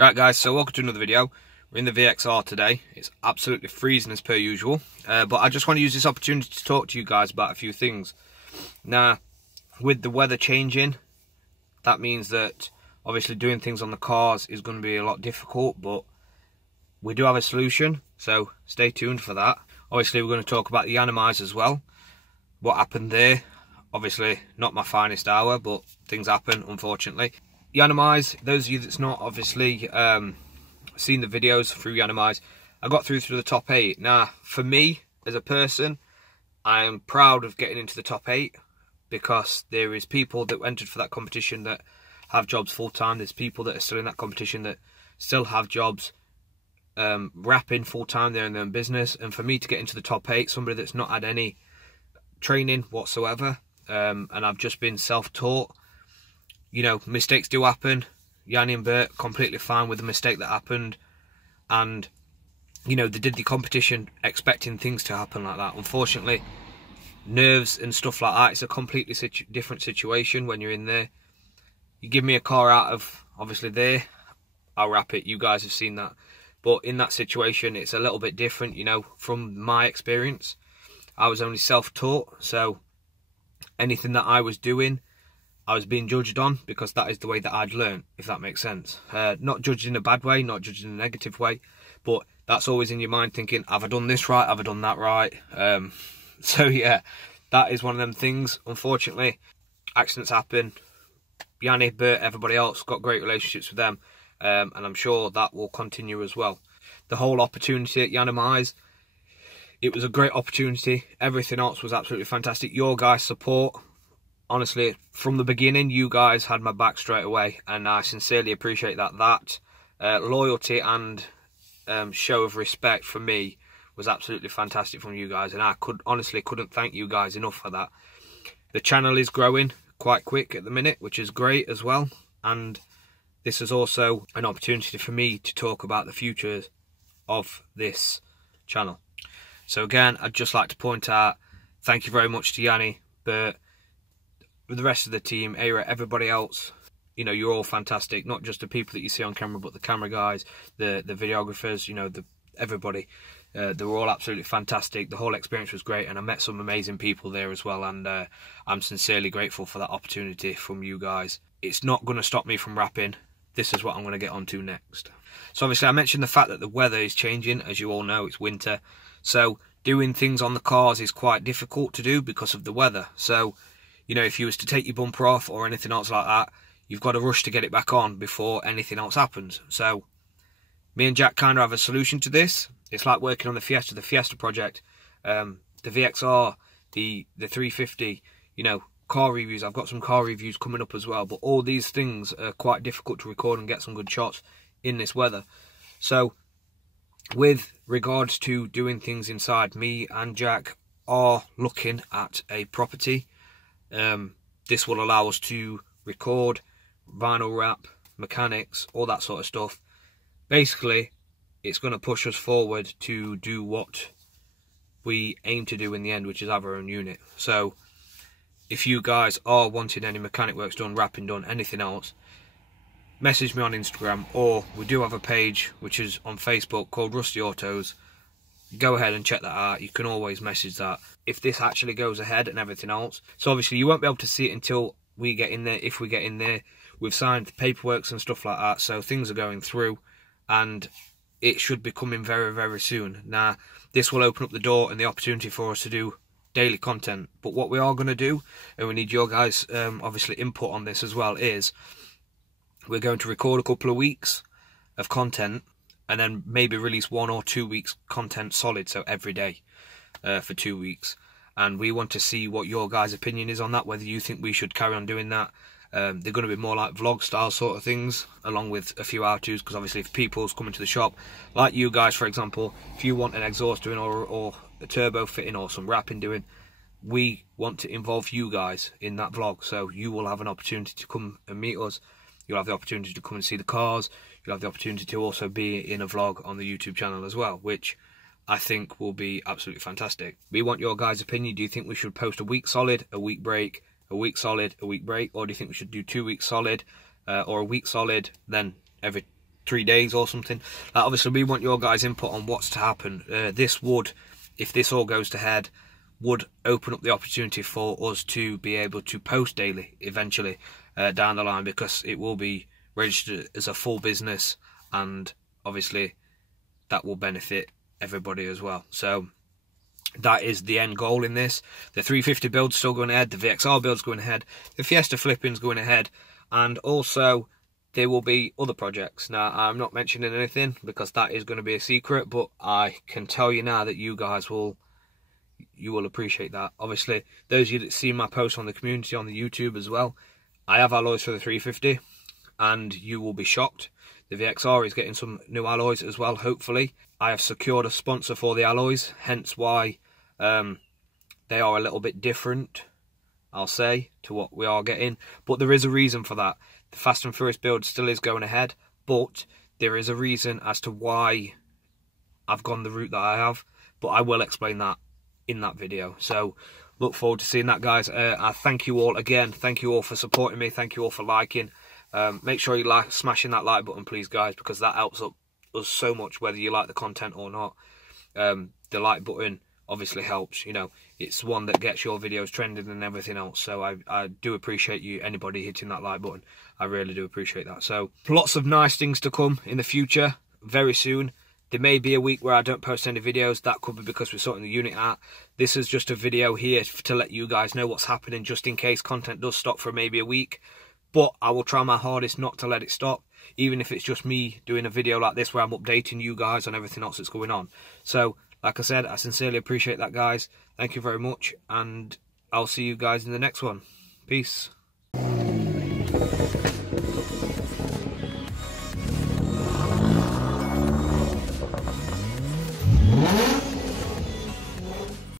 Right guys, so welcome to another video. We're in the VXR today. It's absolutely freezing as per usual, but I just want to use this opportunity to talk to you guys about a few things. Now, with the weather changing, that means that obviously doing things on the cars is going to be a lot difficult, but we do have a solution, so stay tuned for that. Obviously we're going to talk about the Yiannimize as well. What happened there, obviously not my finest hour, but things happen unfortunately. Yiannimize, those of you that's not obviously seen the videos through Yiannimize, I got through the top 8. Now, for me as a person, I am proud of getting into the top 8 because there is people that entered for that competition that have jobs full time. There's people that are still in that competition that still have jobs rapping full time. They're in their own business, and for me to get into the top 8, somebody that's not had any training whatsoever, and I've just been self-taught. You know, mistakes do happen. Yanni and Bert completely fine with the mistake that happened, and you know, they did the competition expecting things to happen like that. Unfortunately, nerves and stuff like that, it's a completely different situation when you're in there. You give me a car out of obviously there, I'll wrap it. You guys have seen that, but in that situation it's a little bit different. You know, from my experience, I was only self-taught, so anything that I was doing, I was being judged on because that is the way that I'd learned, if that makes sense. Not judged in a bad way, not judged in a negative way, but that's always in your mind thinking, have I done this right, have I done that right? So yeah, that is one of them things. Unfortunately, accidents happen. Yanni, Bert, everybody else, got great relationships with them, and I'm sure that will continue as well. The whole opportunity at Yiannimize, it was a great opportunity. Everything else was absolutely fantastic. Your guys' support, honestly, from the beginning, you guys had my back straight away, and I sincerely appreciate that. That loyalty and show of respect for me was absolutely fantastic from you guys, and I honestly couldn't thank you guys enough for that. The channel is growing quite quick at the minute, which is great as well, and this is also an opportunity for me to talk about the future of this channel. So again, I'd just like to point out, thank you very much to Yanni, Bert, with the rest of the team, Ara, everybody else. You know, you're all fantastic. Not just the people that you see on camera, but the camera guys, the videographers, you know, everybody. They were all absolutely fantastic. The whole experience was great, and I met some amazing people there as well, and I'm sincerely grateful for that opportunity from you guys. It's not going to stop me from rapping. This is what I'm going to get onto next. So obviously I mentioned the fact that the weather is changing. As you all know, it's winter. So doing things on the cars is quite difficult to do because of the weather. So, you know, if you was to take your bumper off or anything else like that, you've got to rush to get it back on before anything else happens. So me and Jack kind of have a solution to this. It's like working on the Fiesta project, the VXR, the 350, you know, car reviews. I've got some car reviews coming up as well, but all these things are quite difficult to record and get some good shots in this weather. So with regards to doing things inside, me and Jack are looking at a property. This will allow us to record, vinyl wrap, mechanics, all that sort of stuff. Basically, it's going to push us forward to do what we aim to do in the end, which is have our own unit. So if you guys are wanting any mechanic works done, wrapping done, anything else, message me on Instagram, or we do have a page which is on Facebook called Rusty Autos. Go ahead and check that out. You can always message that if this actually goes ahead and everything else. So obviously you won't be able to see it until we get in there. If we get in there, we've signed the paperwork and stuff like that, so things are going through, and it should be coming very, very soon. Now, this will open up the door and the opportunity for us to do daily content. But what we are going to do, and we need your guys obviously input on this as well, is we're going to record a couple of weeks of content, and then maybe release 1 or 2 weeks content solid, so every day for 2 weeks. And we want to see what your guys' opinion is on that, whether you think we should carry on doing that. They're going to be more like vlog style sort of things, along with a few how-tos, because obviously if people's coming to the shop, like you guys for example, if you want an exhaust doing or a turbo fitting or some wrapping doing, we want to involve you guys in that vlog. So you will have an opportunity to come and meet us. You'll have the opportunity to come and see the cars. You'll have the opportunity to also be in a vlog on the YouTube channel as well, which I think will be absolutely fantastic. We want your guys' opinion. Do you think we should post a week solid, a week break, a week solid, a week break, or do you think we should do 2 weeks solid, or a week solid, then every 3 days or something. Obviously, we want your guys' input on what's to happen. This would, if this all goes to head, would open up the opportunity for us to be able to post daily eventually down the line, because it will be registered as a full business, and obviously that will benefit everybody as well. So that is the end goal in this. The 350 build's still going ahead, the VXR build's going ahead, the Fiesta flipping's going ahead, and also there will be other projects. Now, I'm not mentioning anything because that is going to be a secret, but I can tell you now that you guys will appreciate that. Obviously, those of you that see my posts on the community on the YouTube as well, I have alloys for the 350, and you will be shocked. The VXR is getting some new alloys as well, hopefully. I have secured a sponsor for the alloys, hence why they are a little bit different, I'll say, to what we are getting. But there is a reason for that. The Fast and Furious build still is going ahead, but there is a reason as to why I've gone the route that I have. But I will explain that in that video. So look forward to seeing that, guys. I thank you all again. Thank you all for supporting me. Thank you all for liking. Make sure you smashing that like button, please, guys, because that helps us so much, whether you like the content or not. The like button obviously helps. You know, it's one that gets your videos trending and everything else. So I do appreciate anybody hitting that like button. I really do appreciate that. So lots of nice things to come in the future very soon. There may be a week where I don't post any videos. That could be because we're sorting the unit out. This is just a video here to let you guys know what's happening, just in case content does stop for maybe a week. But I will try my hardest not to let it stop, even if it's just me doing a video like this where I'm updating you guys on everything else that's going on. So, like I said, I sincerely appreciate that, guys. Thank you very much, and I'll see you guys in the next one. Peace.